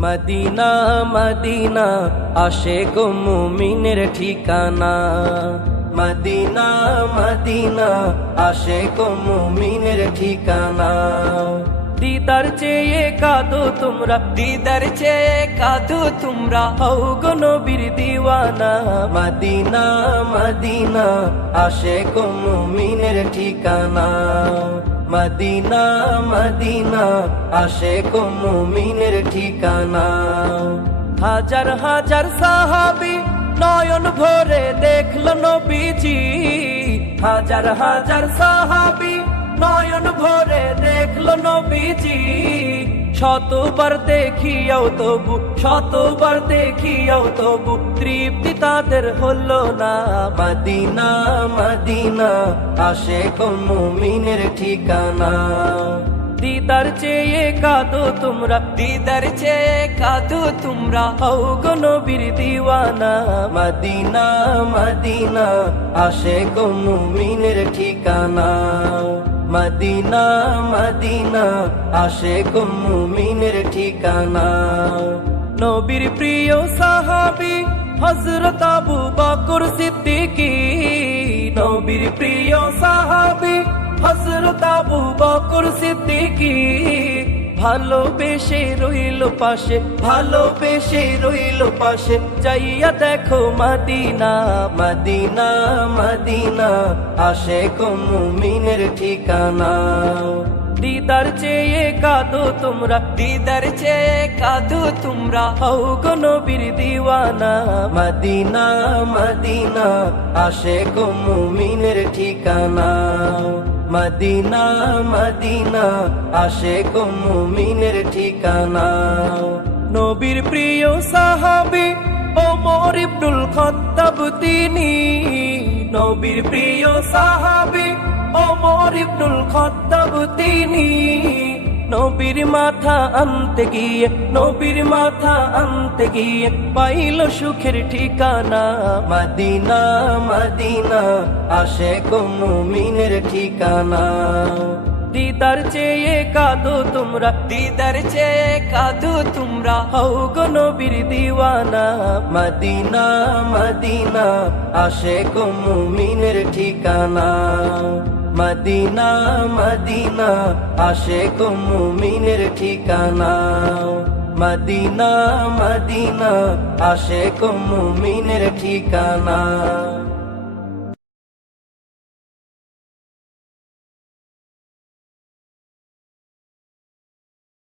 Medina Medina আসে গো মুমিনের ঠিকানা। মদিনা মদিনা আসে গো মুমিনের ঠিকানা। দিদার চেয়ে কাঁদো তোমরা, দিদার চেয়ে কাঁদো তোমরা, হও গো নবীর দিওয়ানা। মদিনা মদিনা আসে গো মুমিনের ঠিকানা। মদিনা মদিনা আসে মুমিনের ঠিকানা। হাজার হাজার সাহাবি নয়ন ভরে দেখল নবীজি। হাজার হাজার সাহাবি নয়ন ভরে দেখল নবীজি। শতবার দেখিয়াও তবু, শতবার দেখিয়াও তবু, তৃপ্তি তাদের হলো না। মদিনা মদিনা আসে মুমিনের ঠিকানা। দিদার চেয়ে কাঁদো তোমরা, দিদার চেয়ে কাঁদো তোমরা, হও গো নবীর দিওয়ানা। মদিনা মদিনা আসে গো মুমিনের ঠিকানা। মদিনা মদিনা আসে মুমিনের ঠিকানা। নবীর প্রিয় সাহাবি হজরত আবু বকর সিদ্দিকী। নবীর প্রিয় সাহাবি হজরত আবু বকর সিদ্দিকী। ভালোবেসে রইল পাশে, ভালোবেসে রইল পাশে, যাইয়া দেখো মাদিনা মাদিনা মাদিনা, আসে গো মুমিনের ঠিকানা। দিদার চেয়ে কাঁদো তোমরা। দিদার চেয়ে কাঁদো তোমরা। হও গো নবীর দিওয়ানা। মদিনা মদিনা আসে গো মুমিনের ঠিকানা। মদিনা মদিনা আসে গো মুমিনের ঠিকানা। নবীর প্রিয় সাহাবি ওমর ইবনুল খত্তাব, তিনি নবীর প্রিয় সাহাবি ওমর ইবনুল খত্তাব, তিনি নবীর মাথা আনতে গিয়ে, নবীর মাথা আনতে গিয়ে পাইল সুখের ঠিকানা মদিনা মদিনা, আসে গো মুমিনের ঠিকানা। দিদার চেয়ে কাঁদো তোমরা, দিদার চেয়ে কাঁদো তোমরা, হও গো নবীর দিওয়ানা। মদিনা মদিনা, আসে গো মুমিনের ঠিকানা। মদিনা মদিনা আসে মুমিনের ঠিকানা। মদিনা মদিনা আসে মুমিনের ঠিকানা।